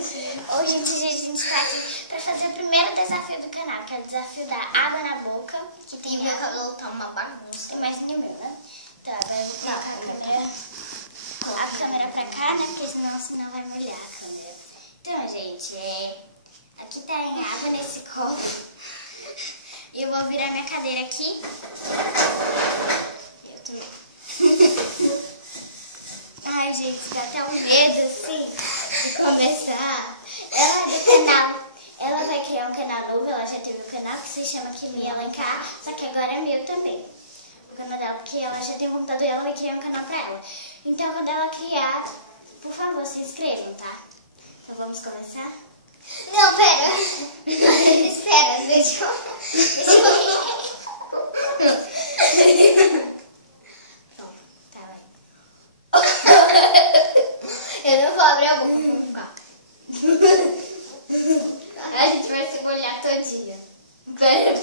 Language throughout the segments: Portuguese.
Hoje a gente tá aqui pra fazer o primeiro desafio do canal, que é o desafio da água na boca. Que tem meu cabelo tá uma bagunça. Tem mais nenhum, né? Então, agora eu vou colocar a câmera pra cá, né? Porque senão vai molhar a câmera. Então, gente, aqui tá em água nesse copo. Eu vou virar minha cadeira aqui. Eu tô... Ai, gente, dá até um medo, assim, de começar. Ela é do canal, ela vai criar um canal novo, ela já teve um canal que se chama Kimi Alencar, só que agora é meu também. O canal dela, porque ela já tem um computador e ela vai criar um canal pra ela. Então, quando ela criar, por favor, se inscrevam, tá? Então, vamos começar? Não, pera. Espera, deixa eu... Eu não vou abrir a boca, vou ficar. A gente vai se molhar todinha. Pera. Eu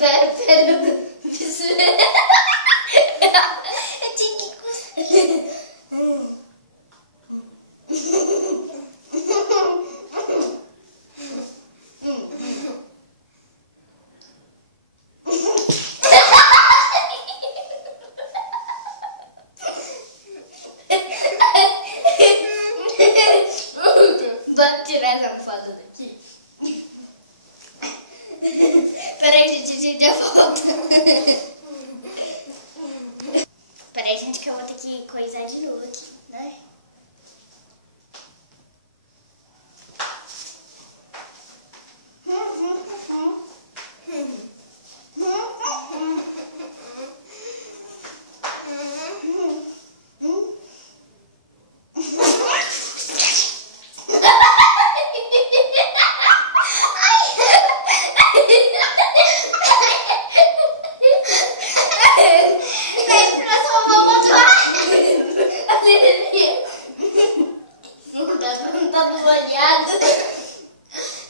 tinha que cuspir. Vamos tirar essa almofada daqui. Peraí, gente, a gente já volta. Peraí, gente, que eu vou ter que coisar de novo aqui, né?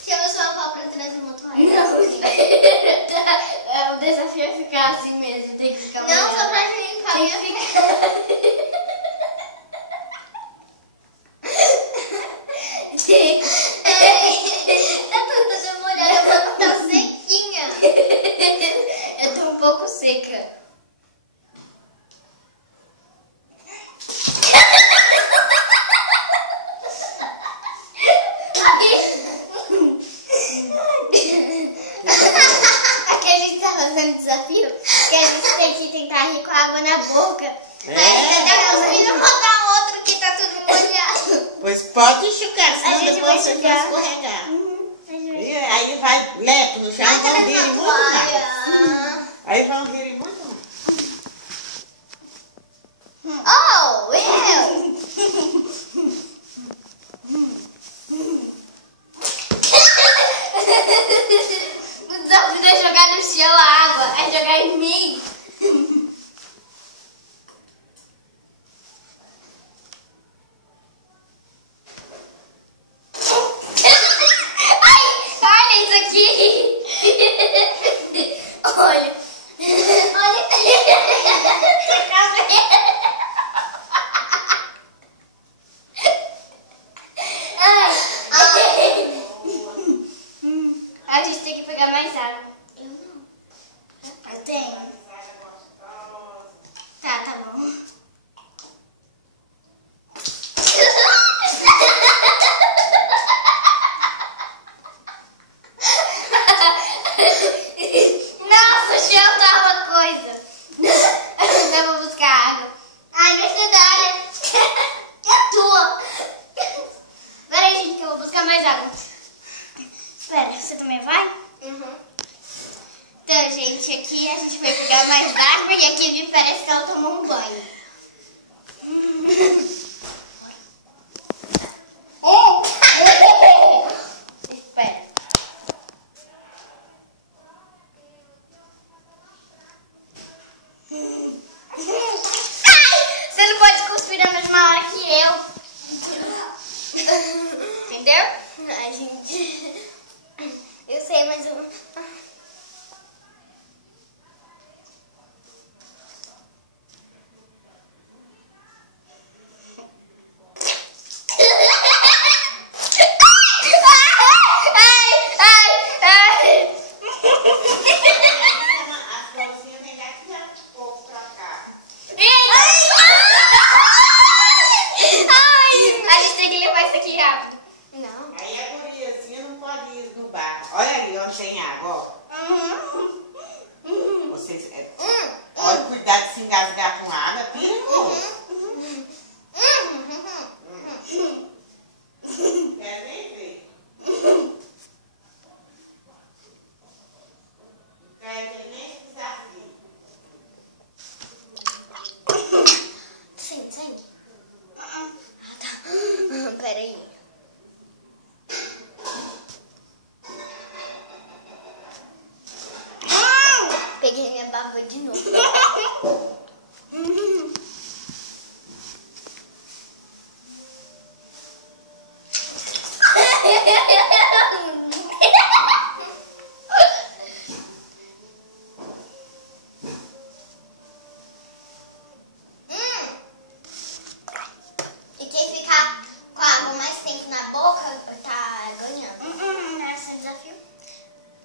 Chama sua avó pra trazer uma toalha. Não, espera. O desafio é ficar assim mesmo, tem que ficar Não, só pra limpar. Tem que ficar... Tá toda molhada, a boca tá sequinha. Eu tô um pouco seca. Aqui a gente tá fazendo desafio que a gente tem que tentar rir com a água na boca. Aí tá cuspindo pra dar outro que tá tudo molhado. Pois pode enxugar, senão A gente depois vai você vai enxugar. escorregar. E aí vai leco no chão e vão vir muito mais. Aí vão vir muito mais. Oh, eu! O desafio é jogar no chão a água, é jogar em mim. Olha isso aqui! Olha! Olha! A gente tem que pegar mais água. Eu não. Eu tenho. Tá bom. Nossa, o chão tá uma coisa. Eu vou buscar água. Ai, minha sandália. É tua. Peraí, gente, que eu vou buscar mais água. Espera, você também vai? Uhum. Então, gente, aqui a gente vai pegar mais água e aqui parece que ela tomou um banho. Espera. Ai, você não pode cuspir na mesma hora que eu. Entendeu? Ai, gente. Eu sei, mas eu... Tá. Peraí. Peguei minha baba de novo. E quem ficar com a água mais tempo na boca tá ganhando. Não é esse desafio.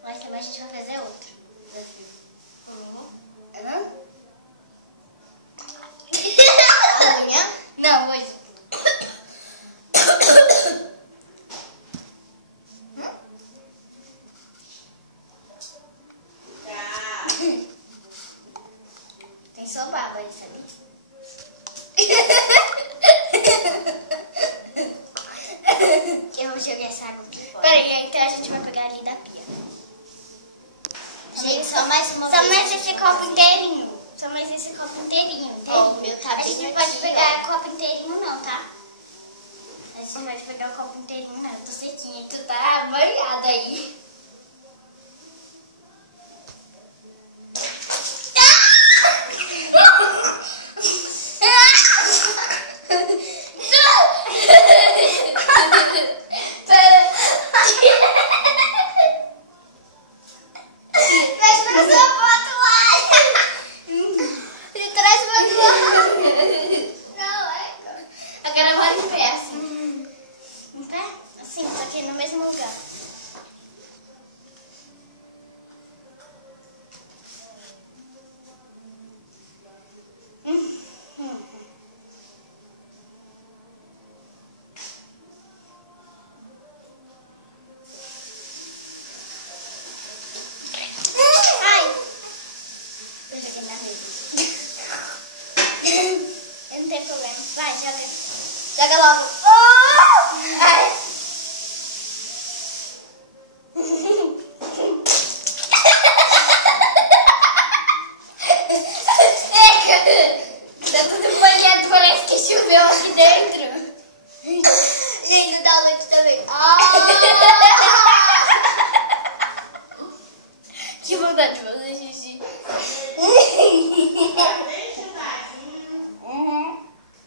Mas também a gente vai fazer outro desafio. Amanhã? Não, hoje. Tem só baba aí, sabe? Eu vou jogar essa água aqui fora. Peraí, então a gente vai pegar ali da pia. Gente, só mais uma Só vez. mais esse copo inteirinho. Só mais esse copo inteirinho. Ó, o meu tá A bem gente não aqui, pode pegar copo inteirinho não, tá? A gente não pode pegar o copo inteirinho não. Eu tô sequinha, tu tá banhada aí. Agora vai em pé, assim. Em pé? Assim, só que no mesmo lugar. Ai! Eu joguei na mesa. Eu não tenho problema. Vai, joga. Joga logo. Oh! Ai. Tá tudo molhado, parece que choveu aqui dentro. Gente, dá leite também. Que vontade de fazer xixi.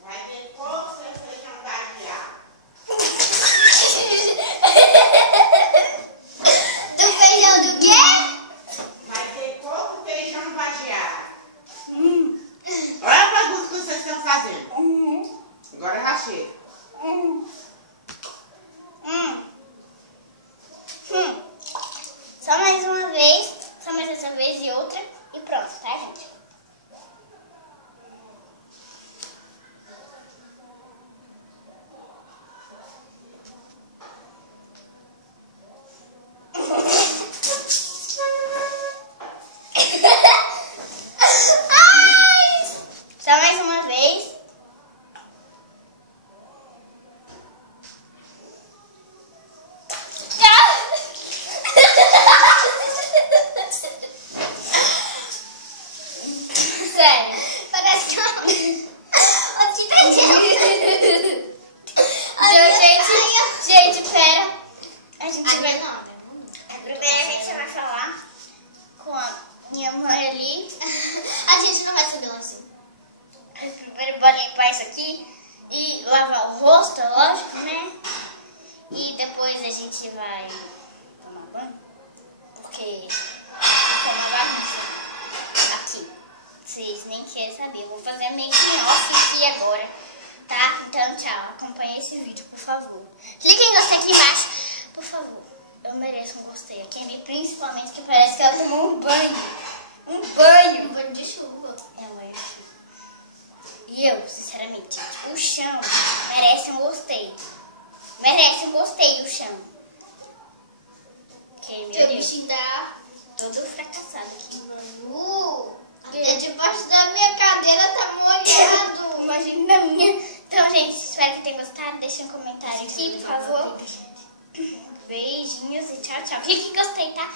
Vai ter pouco sem feijão vaguear. Do feijão do quê? Vai ter pouco feijão vaguear. Olha a bagunça que vocês estão fazendo. Agora já chega. Só mais uma vez, só mais essa vez e outra e pronto, tá, gente? Ai! Só mais uma vez. Sério. Parece que onde tá gente, pera. A gente vai... Primeiro a gente vai falar com a minha mãe ali. A gente não vai subir lá assim. Primeiro vou limpar isso aqui e lavar o rosto, é lógico, né? E depois a gente vai tomar banho, porque ficou uma bagunça aqui. Vocês nem querem saber. Eu vou fazer meio que off aqui agora, tá? Então, tchau. Acompanhe esse vídeo, por favor. Clique em gostei aqui embaixo, por favor. Eu mereço um gostei. A Kemi, principalmente, que parece que ela tomou um banho. Um banho. Um banho de chuva. É um banho de chuva. E eu, sinceramente, gente, o chão merece um gostei. Merece um gostei o chão. Porque, meu Teu Deus, bichinho tá... todo fracassado aqui. Até debaixo da minha cadeira tá molhado. Imagina na minha. Então, gente, espero que tenham gostado. Deixa um comentário aqui, por favor. Beijinhos e tchau, tchau. Clique em gostei, tá?